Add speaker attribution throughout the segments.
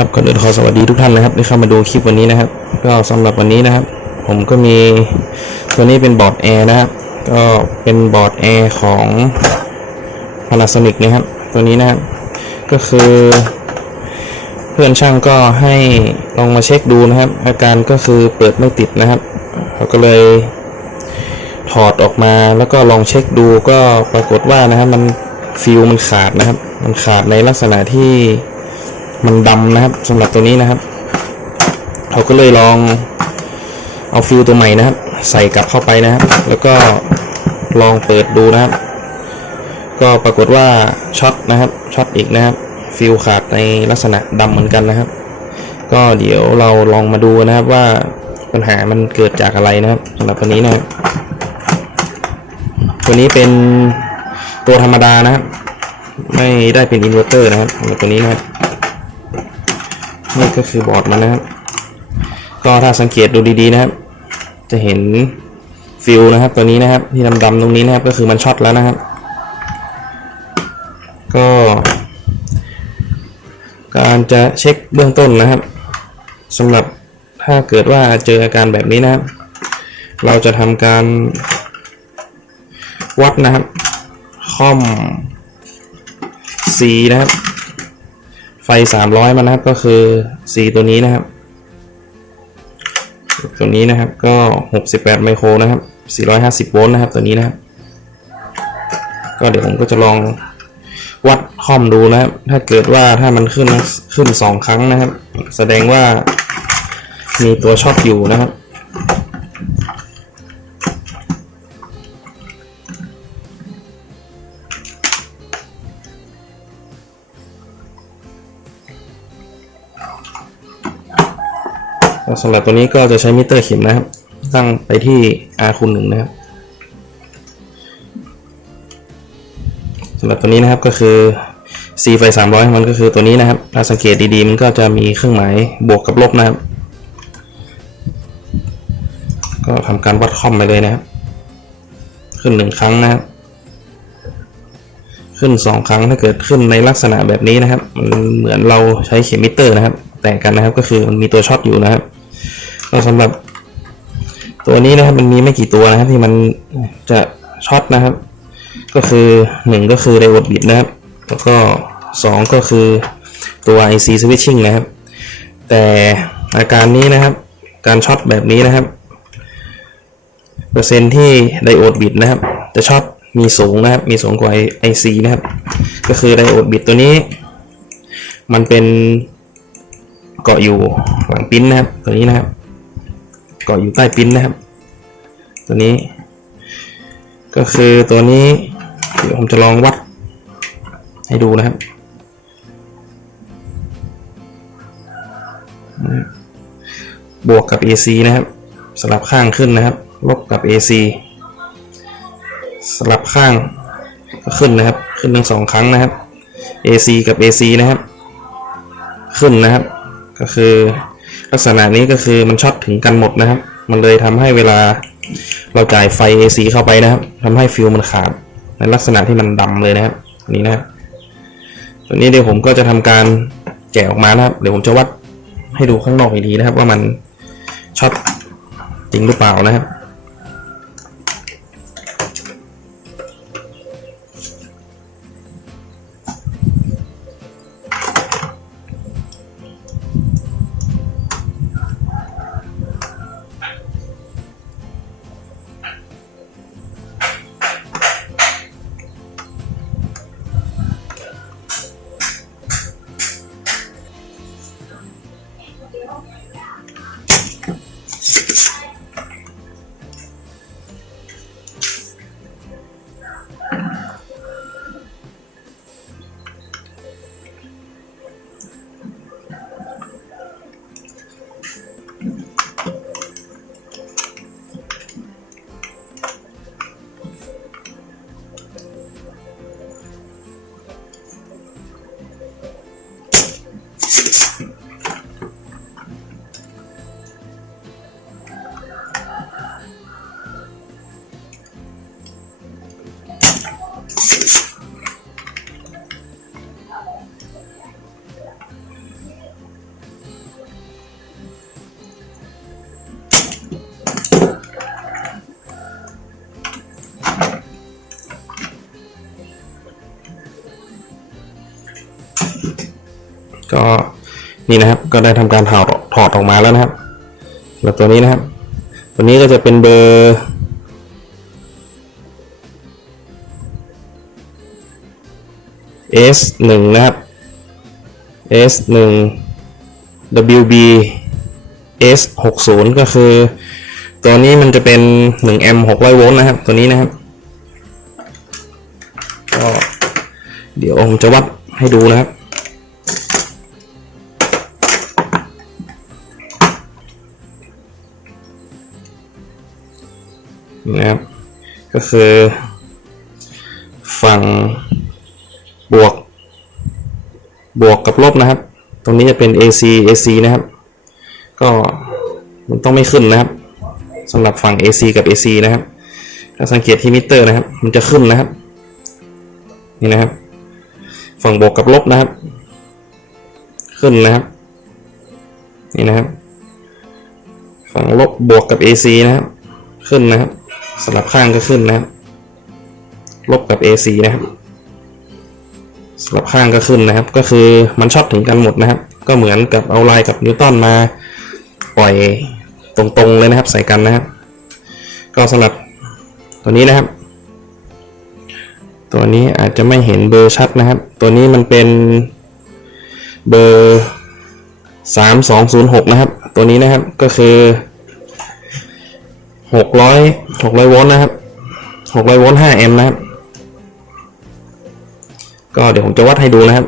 Speaker 1: ครับก่อนอื่นขอสวัสดีทุกท่านนะครับที่เข้ามาดูคลิปวันนี้นะครับ ก็สำหรับวันนี้นะครับ ผมก็มีตัวนี้เป็นบอร์ดแอร์นะครับก็เป็นบอร์ดแอร์ของ Panasonic นะครับ ตัวนี้นะครับ ก็คือ เพื่อนช่างก็ให้ลองมาเช็คดูนะครับ อาการก็คือเปิดไม่ติดนะครับเราก็เลยถอดออกมาแล้วก็ลองเช็คดูก็ปรากฏว่านะครับมันฟิวมันขาดนะครับ มันขาดในลักษณะที่ มันดำนะครับสำหรับตัวนี้นะครับ เราก็เลยลองเอาฟิวตัวใหม่นะครับ ใส่กลับเข้าไปนะครับ แล้วก็ลองเปิดดูนะครับ ก็ปรากฏว่าช็อตนะครับช็อตอีกนะครับ ฟิวขาดในลักษณะดำเหมือนกันนะครับ ก็เดี๋ยวเราลองมาดูนะครับว่าปัญหามันเกิดจากอะไรนะครับสำหรับตัวนี้นะครับตัวนี้เป็นตัวธรรมดานะครับ ไม่ได้เป็นอินเวอร์เตอร์นะครับสำหรับตัวนี้นะครับ นี่ก็คือบอร์ดมันนะครับ ก็ถ้าสังเกตดูดีๆนะครับ จะเห็นฟิวนะครับ ตัวนี้นะครับที่ดำๆตรงนี้นะครับ ก็คือมันช็อตแล้วนะครับ ก็การจะเช็คเบื้องต้นนะครับสำหรับถ้าเกิดว่าเจออาการแบบนี้นะครับ เราจะทำการวัดนะครับค่อม C นะครับ ไฟ 300 มันนะครับก็คือ 4 ตัวนี้นะครับ ตัวนี้นะครับก็ 68 ไมโครนะครับ 450 โวลต์นะครับตัวนี้นะครับ ก็เดี๋ยวผมก็จะลองวัดคอมดูนะครับ ถ้าเกิดว่าถ้ามันขึ้นขึ้น 2 ครั้งนะครับ แสดงว่ามีตัวช็อตอยู่นะครับ สำหรับตัวนี้ก็จะใช้มิเตอร์เข็มนะครับ ตั้งไปที่ R คูณหนึ่งนะครับสำหรับตัวนี้นะครับก็คือ C ไฟ300 มันก็คือตัวนี้นะครับถ้าสังเกตดีๆ มันก็จะมีเครื่องหมายบวกกับลบนะครับ ก็ทำการวัดคอมไปเลยนะครับ ขึ้นหนึ่งครั้งนะครับ ขึ้นสองครั้งถ้าเกิดขึ้นในลักษณะแบบนี้นะครับ มันเหมือนเราใช้เข็มมิเตอร์นะครับ แต่กันนะครับก็คือมันมีตัวช็อตอยู่นะครับ ก็สำหรับตัวนี้นะครับมันมีไม่กี่ตัวนะครับ ที่มันจะช็อตนะครับ ก็คือหนึ่งก็คือไดโอดบิดนะครับ แล้วก็สองก็คือตัว IC switching นะครับ แต่อาการนี้นะครับ การช็อตแบบนี้นะครับ เปอร์เซ็นต์ที่ไดโอดบิดนะครับ จะช็อตมีสูงนะครับ มีสูงกว่า IC นะครับ ก็คือไดโอดบิดตัวนี้ มันเป็นเกาะอยู่หลังปิ้นนะครับ ตัวนี้นะครับ เกาะอยู่ใต้ปิ้นนะครับ ตัวนี้ ก็คือตัวนี้เดี๋ยวผมจะลองวัด ให้ดูนะครับบวกกับ AC นะครับสลับข้างขึ้นนะครับ ลบกับ AC สลับข้างก็ขึ้นนะครับ ขึ้นทั้งสองครั้งนะครับ AC กับ AC นะครับ ขึ้นนะครับ ก็คือ ลักษณะนี้ก็คือมันช็อตถึงกันหมดนะครับ มันเลยทำให้เวลาเราจ่ายไฟ AC เข้าไปนะครับทำให้ฟิวมันขาดในลักษณะที่มันดำเลยนะครับอันนี้นะตัวนี้เดี๋ยวผมก็จะทำการแกะออกมานะครับ เดี๋ยวผมจะวัดให้ดูข้างนอกอีกทีนะครับ ว่ามันช็อตจริงหรือเปล่านะครับ ก นี่นะครับ ก็ได้ทำการถอดถอดออกมาแล้วนะครับแล้วตัวนี้นะครับ ตัวนี้ก็จะเป็นเบอร์ S 1นะครับ S 1 WB S 6 0ก็คือ ตัวนี้มันจะเป็น1 M 600โวลต์นะครับ ตัวนี้นะครับก็เดี๋ยวผมจะวัดให้ดูนะครับ นะครับ ก็คือ ฝั่งบวก บวกกับลบนะครับ ตรงนี้จะเป็น AC AC นะครับ ก็มันต้องไม่ขึ้นนะครับสำหรับฝั่ง AC กับ AC นะครับ ถ้าสังเกตที่มิเตอร์นะครับ มันจะขึ้นนะครับ นี่นะครับ ฝั่งบวกกับลบนะครับ ขึ้นนะครับ นี่นะครับ ฝั่งลบบวกกับ AC นะครับ ขึ้นนะครับ สลับข้างก็ขึ้นนะครับ ลบกับ AC นะครับสลับข้างก็ขึ้นนะครับ ก็คือมันชอตถึงกันหมดนะครับ ก็เหมือนกับเอาลน์กับนิวตันมาปล่อยตรงๆเลยนะครับ ใส่กันนะครับ ก็สำหรับตัวนี้นะครับ ตัวนี้อาจจะไม่เห็นเบอร์ชัดนะครับ ตัวนี้มันเป็นเบอร์สามสองศูนย์หกนะครับ ตัวนี้นะครับก็คือ หกร้อยหกร้อยโวลต์นะครับหกร้อยโวลต์ห้าแอมป์นะครับ ก็เดี๋ยวผมจะวัดให้ดูนะครับ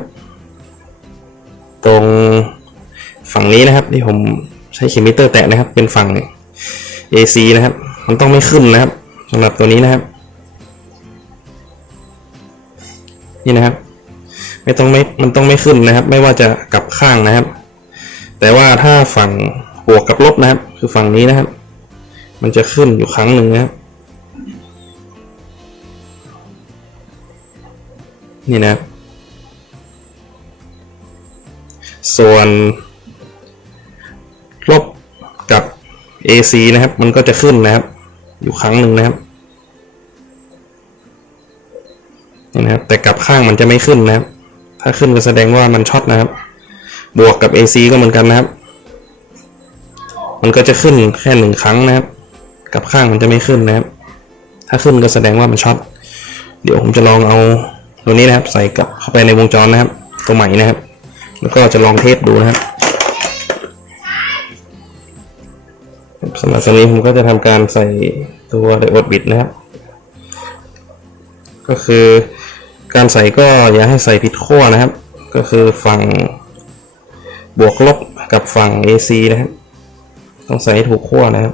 Speaker 1: ตรงฝั่งนี้นะครับ ที่ผมใช้เข็มมิเตอร์แตะนะครับ เป็นฝั่ง AC นะครับ มันต้องไม่ขึ้นนะครับสำหรับตัวนี้นะครับ นี่นะครับ ไม่ต้องไม่มันต้องไม่ขึ้นนะครับ ไม่ว่าจะกลับข้างนะครับ แต่ว่าถ้าฝั่งบวกกับลบนะครับ คือฝั่งนี้นะครับ มันจะขึ้นอยู่ครั้งหนึ่งนะครับนี่นะ ส่วนลบกับ AC นะครับ มันก็จะขึ้นนะครับ อยู่ครั้งหนึ่งนะครับนี่นะครับ แต่กลับข้างมันจะไม่ขึ้นนะครับ ถ้าขึ้นก็แสดงว่ามันช็อตนะครับ บวกกับ AC ก็เหมือนกันนะครับ มันก็จะขึ้นแค่หนึ่งครั้งนะครับ กับข้างมันจะไม่ขึ้นนะครับ ถ้าขึ้นก็แสดงว่ามันช็อต เดี๋ยวผมจะลองเอาตัวนี้นะครับ ใส่กับเข้าไปในวงจรนะครับ ตัวใหม่นะครับ แล้วก็จะลองเทสดูนะครับสำหรับตัวนี้ผมก็จะทำการใส่ตัวไดโอดบิดนะครับ ก็คือการใส่ก็อย่าให้ใส่ผิดขั้วนะครับ ก็คือฝั่งบวกลบกับฝั่ง AC นะครับ ต้องใส่ให้ถูกขั้วนะครับ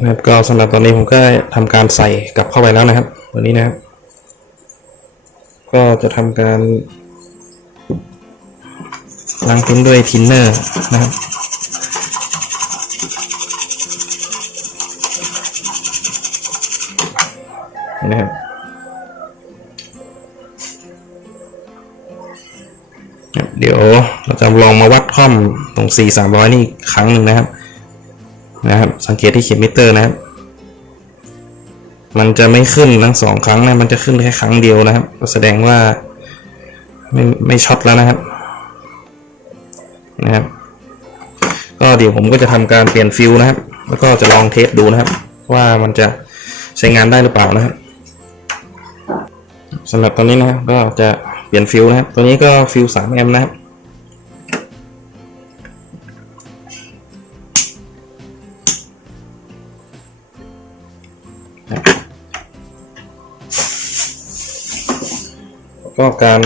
Speaker 1: นะครับก็สำหรับตอนนี้ผมก็ทำการใส่กลับเข้าไปแล้วนะครับตัวนี้นะครับ ก็จะทำการล้างทิ้งด้วยทินเนอร์นะครับนี่นะครับเดี๋ยวเราจะลองมาวัดค่อมตรง4 300 นี่อีกครั้งหนึ่งนะครับ นะครับ สังเกตที่เข็มมิเตอร์นะครับ มันจะไม่ขึ้นทั้งสองครั้งนะมันจะขึ้นแค่ครั้งเดียวนะครับ แสดงว่าไม่ไม่ช็อตแล้วนะครับนะครับ ก็เดี๋ยวผมก็จะทำการเปลี่ยนฟิลนะครับ แล้วก็จะลองเทสดูนะครับ ว่ามันจะใช้งานได้หรือเปล่านะครับสำหรับตอนนี้นะครับก็จะเปลี่ยนฟิลนะครับ ตัวนี้ก็ฟิล3แอมป์นะครับ ก็การ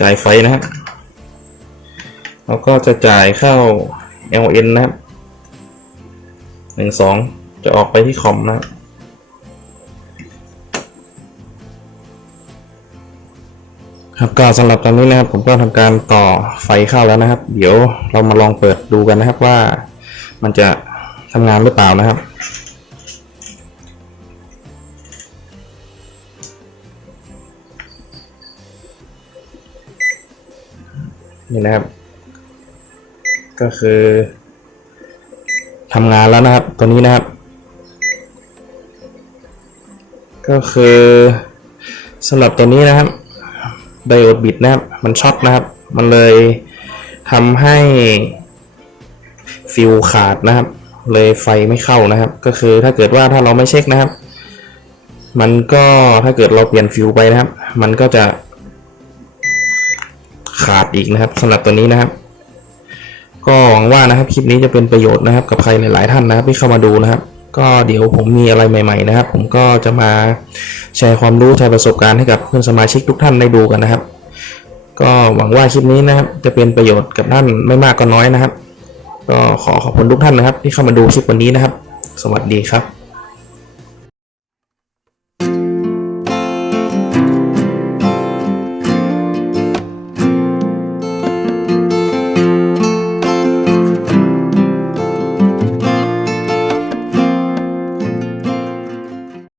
Speaker 1: จ่ายไฟนะครับเราก็จะจ่ายเข้า LN นะครับหนึ่งสองจะออกไปที่คอมนะครับครับก็สำหรับตอนนี้นะครับผมก็ทำการต่อไฟเข้าแล้วนะครับ เดี๋ยวเรามาลองเปิดดูกันนะครับว่ามันจะทำงานหรือเปล่านะครับ นี่นะครับ ก็คือทำงานแล้วนะครับ ตัวนี้นะครับ ก็คือสำหรับตัวนี้นะครับไดโอดบิดนะครับ มันช็อตนะครับ มันเลยทำให้ฟิวขาดนะครับ เลยไฟไม่เข้านะครับ ก็คือถ้าเกิดว่าถ้าเราไม่เช็คนะครับ มันก็ถ้าเกิดเราเปลี่ยนฟิวไปนะครับ มันก็จะ ขาดอีกนะครับสำหรับตัวนี้นะครับ ก็หวังว่านะครับคลิปนี้จะเป็นประโยชน์นะครับ กับใครหลาย ๆ ท่านนะครับที่เข้ามาดูนะครับ ก็เดี๋ยวผมมีอะไรใหม่ ๆ นะครับ ผมก็จะมาแชร์ความรู้แชร์ประสบการณ์ให้กับเพื่อนสมาชิกทุกท่านได้ดูกันนะครับ ก็หวังว่าคลิปนี้นะครับ จะเป็นประโยชน์กับท่านไม่มากก็น้อยนะครับ ก็ขอขอบคุณทุกท่านนะครับ ที่เข้ามาดูคลิปวันนี้นะครับ สวัสดีครับ